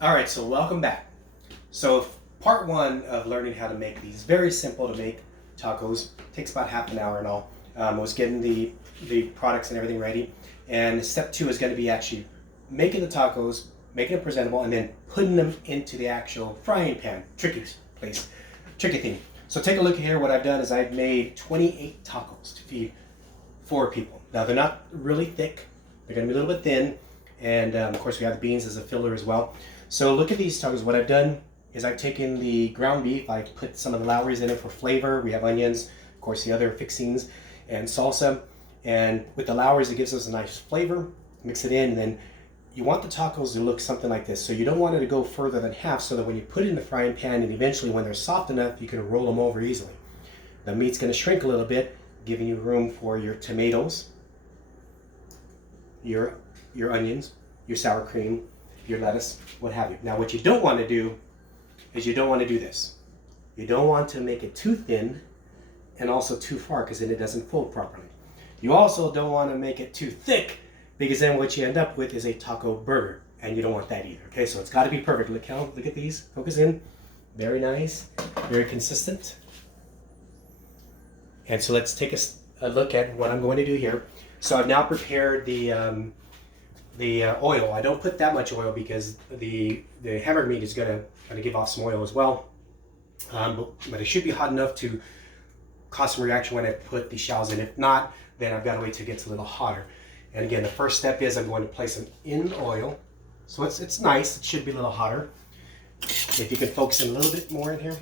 All right, so welcome back. So part one of learning how to make these very simple to make tacos takes about half an hour and all. Was getting the products and everything ready, and step two is going to be actually making the tacos, making them presentable, and then putting them into the actual frying pan. Tricky thing. So take a look here. What I've done is I've made 28 tacos to feed 4 people. Now they're not really thick; they're going to be a little bit thin, and of course we have the beans as a filler as well. So look at these tacos. What I've done is I've taken the ground beef, I put some of the Lowry's in it for flavor. We have onions, of course the other fixings, and salsa. And with the Lowry's, it gives us a nice flavor. Mix it in, and then you want the tacos to look something like this. So you don't want it to go further than half, so that when you put it in the frying pan and eventually when they're soft enough, you can roll them over easily. The meat's going to shrink a little bit, giving you room for your tomatoes, your onions, your sour cream, your lettuce, what have you. Now what you don't want to do is you don't want to do this. You don't want to make it too thin and also too far, because then it doesn't fold properly. You also don't want to make it too thick, because then what you end up with is a taco burger, and you don't want that either. Okay, so it's got to be perfect. Look at these. Focus in. Very nice. Very consistent. And so let's take a look at what I'm going to do here. So I've now prepared the oil. I don't put that much oil because the hamburger meat is gonna give off some oil as well. But it should be hot enough to cause some reaction when I put the shells in. If not, then I've got to wait till it gets a little hotter. And again, the first step is I'm going to place them in oil. So it's nice. It should be a little hotter. If you can focus in a little bit more in here.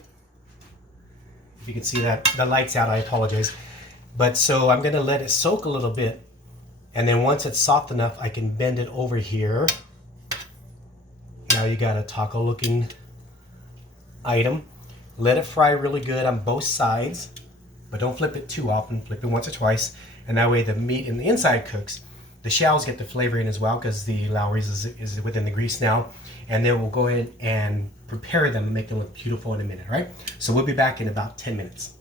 If you can see that, the light's out, I apologize. But so I'm gonna let it soak a little bit. And then once it's soft enough, I can bend it over here. Now you got a taco looking item. Let it fry really good on both sides, but don't flip it too often. Flip it once or twice. And that way the meat in the inside cooks. The shells get the flavor in as well, because the Lowry's is within the grease now. And then we'll go ahead and prepare them and make them look beautiful in a minute, all right? So we'll be back in about 10 minutes.